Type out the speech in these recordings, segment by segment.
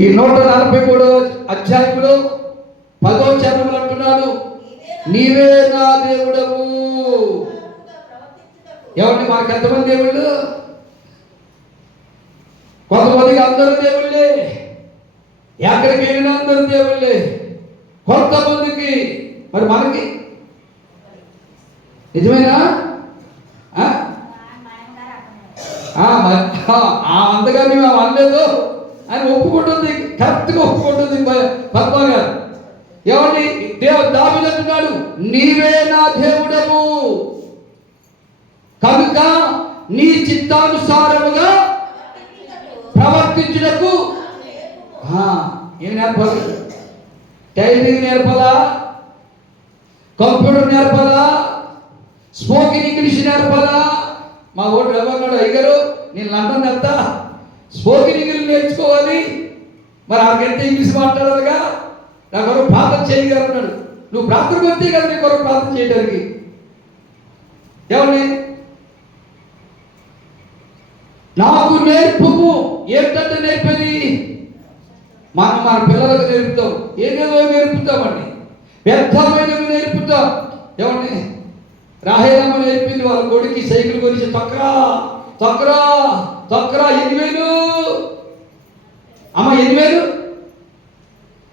ఈ నూట నలభై మూడో అధ్యాయంలో పదో చరణంలో అంటున్నాడు నీవే నా దేవుడవు. ఎవరిని? మాకు ఎంతమంది దేవుళ్ళు? కొంతమందికి అందరూ దేవుళ్ళే. ఎక్కడికి వెళ్ళినా అందరూ దేవుళ్ళే. కొంతమందికి మరి మనకి? నిజమేనా? ఆ? మేము అనలేదు. అని ఒప్పుకుంటుంది కరెక్ట్గా ఒప్పుకుంటుంది ప- పద్మ గారు. ఏమండి దేవు దావిది అంటున్నాడు నీవే నా దేవుడము కనుక నీ చిత్తానుసారముగా ప్రవర్తించుటకు ఏం నేర్పాలి? టైలరింగ్ నేర్పాలా? కంప్యూటర్ నేర్పాలా? స్పోకెన్ ఇంగ్లీష్ నేర్పాలా? మా ఓటు ఎవరున్నాడు అయ్యారు నేను లండన్ వెళ్తా. స్పోకెన్ ఇంగ్లీష్ నేర్చుకోవాలి. మరి ఆడికెళ్తే ఇంగ్లీష్ మాట్లాడాలిగా? నా కొరకు ప్రార్థన చేయగలన్నాడు నువ్వు ప్రార్థన వస్తే కదా నీ కొరకు ప్రార్థన చేయడానికి ఏమండి? నాకు నేర్పుము. ఏంటంటే నేర్పేది? మనం మన పిల్లలకు నేర్పుతాం. ఏదేదో నేర్పుతామండి. వ్యర్థమైనవి నేర్పుతాం. ఏమండి? రాహేలమ్మ నేర్పింది వాళ్ళ కొడుకు సైకిల్ గురించి తొక్కరా తొక్కరా తొక్కరా ఎన్ని వేలు. అమ్మ ఎన్ని వేలు?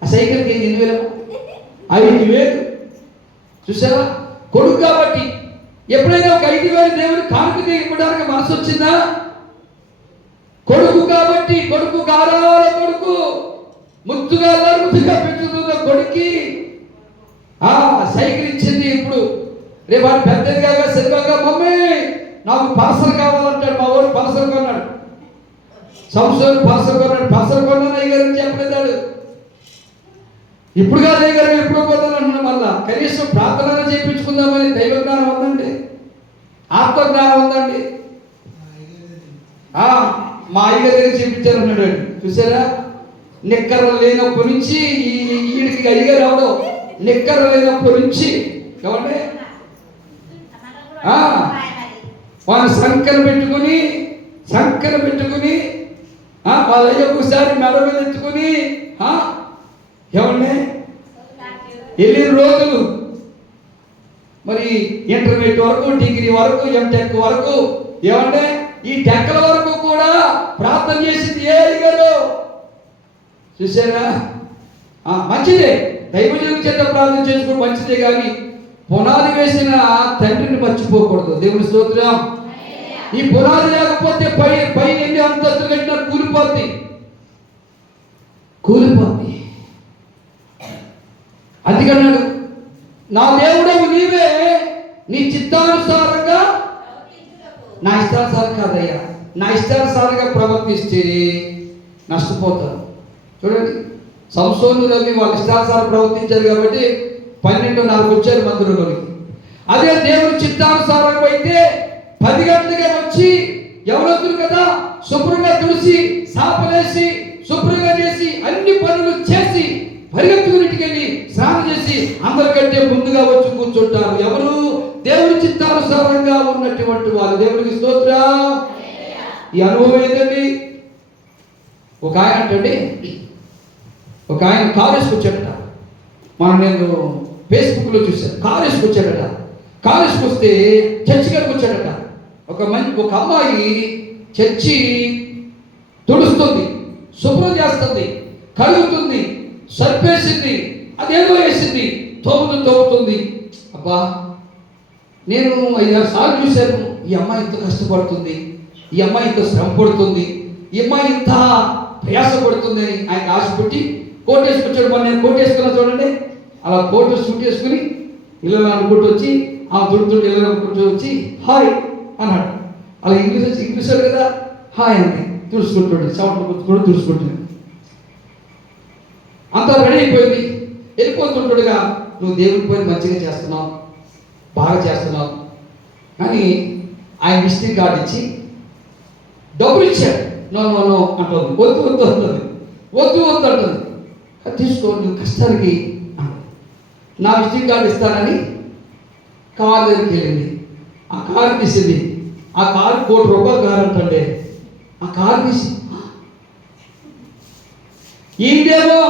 ఆ సైకిల్కి ఎన్ని వేలు ఐదు వేలు. చూసావా? కొడుకు కాబట్టి ఎప్పుడైనా ఒక ఐదు వేలు దేవుని కానుకగా ఇవ్వడానికి మనసు వచ్చిందా? కొడుకు కాబట్టి కొడుకు కారాల కొడుకు ముద్దుగా అల్లరి ముద్దుగా పెంచుతున్న కొడుకి ఆ సైకిల్ ఇచ్చింది ఇప్పుడు. రేపు వాడు పెద్దది కాగా సినిమాగా మమ్మీ నాకు పార్సల్ కావాలంటాడు మా వాడు పార్సల్ కొన్నాడు. సంస్థలు పార్సల్ కొన్నాడు పార్సల్ కొన్నాను అయ్య చెప్పలేదాడు ఇప్పుడు కాదు అయ్య గారు ఎప్పుడు కొన్నాను అంటున్నాను మళ్ళా. కనీసం ప్రార్థన చేయించుకుందామని దైవ జ్ఞానం ఉందండి. ఆత్మ జ్ఞానం ఉందండి. మా అయ్య దగ్గర చేయించారు అన్నాడు చూసారా? నిక్కర లేనప్పటి నుంచి ఈ- ఈడికి అయ్యగారు అవడం నిక్కర లేనప్పటి నుంచి. ఏమంటే వాళ్ళు సంకర పెట్టుకుని సంకర పెట్టుకుని ఆ, ఒకసారి మెడ మీద ఎత్తుకుని ఏమండి వెళ్ళిన రోజులు? మరి ఇంటర్మీడియట్ వరకు డిగ్రీ వరకు ఎంటెక్ వరకు ఏమంటే ఈ టెక్కల వరకు కూడా ప్రార్థన చేసింది ఏ గారు చూసారా మంచిదే. దైవజనం చేత ప్రార్థన చేసుకోవడం మంచిదే కానీ పునాది వేసిన తండ్రిని మర్చిపోకూడదు. దేవుని స్తోత్రం. ఈ పునాది లేకపోతే పై పై ఎన్ని అంతస్తులు కట్టినా కూలిపోద్ది. కూలిపోద్ది. అందుకన్నాడు నా దేవుడవు నీవే నీ చిత్తానుసారంగా నా ఇష్టానుసారం కాదయ్యా నా ఇష్టానుసారంగా ప్రవర్తిస్తే నష్టపోతాను చూడండి సంసోను రవి వాళ్ళ ఇష్టానుసారం ప్రవర్తించారు కాబట్టి పన్నెండు నాలుగు వచ్చారు మందిరంలోకి అదే దేవుడు చిత్తానుసారం అయితే పది గంటలకే వచ్చి ఎవరొద్దురు కదా? శుభ్రంగా తుడిసి సాపలేసి శుభ్రంగా చేసి అన్ని పనులు చేసి పరిగెత్తుకునిటికి వెళ్ళి స్నానం చేసి అందరికంటే ముందుగా వచ్చి కూర్చుంటారు. ఎవరు? దేవుని చిత్తానుసారంగా ఉన్నటువంటి వాళ్ళు. దేవునికి స్తోత్ర. ఈ అనుభవం ఏంటండి? ఒక ఆయన అంటండి ఒక ఆయన కారు వేసుకొచ్చాడట మనం నేను ఫేస్బుక్లో చూశాను. కారు వేసుకొచ్చాడట కారు వేసుకొస్తే చర్చి గారికి వచ్చాడట. ఒక మంచి ఒక అమ్మాయి చర్చి తుడుస్తుంది శుభ్రం చేస్తుంది కలుగుతుంది సర్పేసింది అదేదో వేసింది తోముతుంది తోముతుంది. అబ్బా నేను ఐదారు సార్లు చూశాను ఈ అమ్మాయి ఇంత కష్టపడుతుంది ఈ అమ్మాయి ఇంత శ్రమ పడుతుంది ఈ అమ్మాయి ఇంత ప్రయాసపడుతుంది అని ఆయన ఆశపెట్టి కోట్ వేసుకొచ్చాడు మరి నేను కోట్ వేసుకున్నా చూడండి. అలా కోట్ సూట్ వేసుకుని ఇళ్ళలో అనుకుంటూ వచ్చి ఆ దుడుతుంటే ఇళ్ళలో అనుకుంటూ వచ్చి హాయ్ అన్నాడు. అలా ఇంగ్లీష్ వచ్చి ఇంగ్లీష్ కదా? హాయ్ అని తుడుచుకుంటాడు సౌండ్ కూడా తుడుచుకుంటాడు అంతా రెడీ అయిపోయింది. వెళ్ళిపోతుంటాడుగా నువ్వు దేవుడికి పోయి మంచిగా చేస్తున్నావు. బాగా చేస్తున్నావు. అని ఆయన విజిటింగ్ కార్డు ఇచ్చి డబ్బులు ఇచ్చాడు నో నో నో అంటుంది. వద్దు వద్దు అంటుంది. వద్దు వద్దు అంటుంది. తీసుకో నువ్వు కష్టానికి నా విజిటింగ్ కార్డు ఇస్తానని కారు దగ్గరికి వెళ్ళింది. ఆ కారు తీసింది ఆ కారు కోటి రూపాయల కారు అంటుండే ఆ కారు తీసి. ఈయనేమో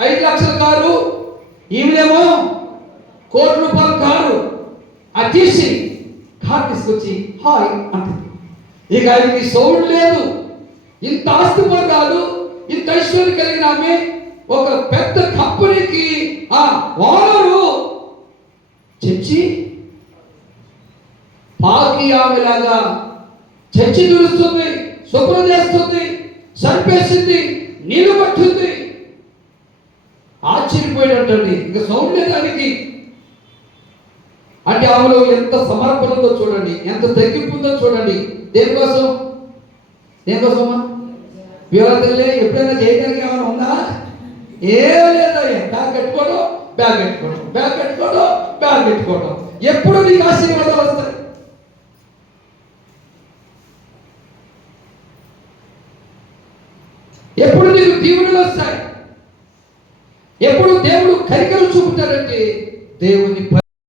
ఐదు లక్షల కారు ఈమెనేమో కోటి రూపాయల కారు. అది తీసి కారు తీసుకొచ్చి హాయ్ అంటుంది. ఇక ఆయనకి సౌండ్ లేదు. ఇంత ఆస్తి కాదు ఇంత ఐశ్వర్యం కలిగిన ఆమె ఒక పెద్ద కంపెనీకి ఆ ఓనరు చెప్పి ఆమె ఆమెలాగా చర్చి దురుస్తుంది శుభ్రం చేస్తుంది సరిపేసింది నీళ్ళు పట్టింది ఆశ్చర్యపోయినట్టండి. ఇంకా సౌండ్ దానికి అంటే ఆమెలో ఎంత సమర్పణ ఉందో చూడండి. ఎంత తగ్గింపు ఉందో చూడండి. దేనికోసం? దేనికోసమా? వివరాలే ఎప్పుడైనా చేయడానికి ఏమైనా ఉందా? ఏం లేదయ్యా బ్యాగ్ కట్టుకోవడం బ్యాగ్ కట్టుకోవడం బ్యాగ్ కట్టుకోవడం బ్యాగ్ కట్టుకోవడం. ఎప్పుడు నీకు ఆశీర్వాదాలు వస్తాయి ఎప్పుడు నీకు దీవులు వస్తాయి ఎప్పుడు దేవుడు కరికలు చూపుతాడంటే దేవుని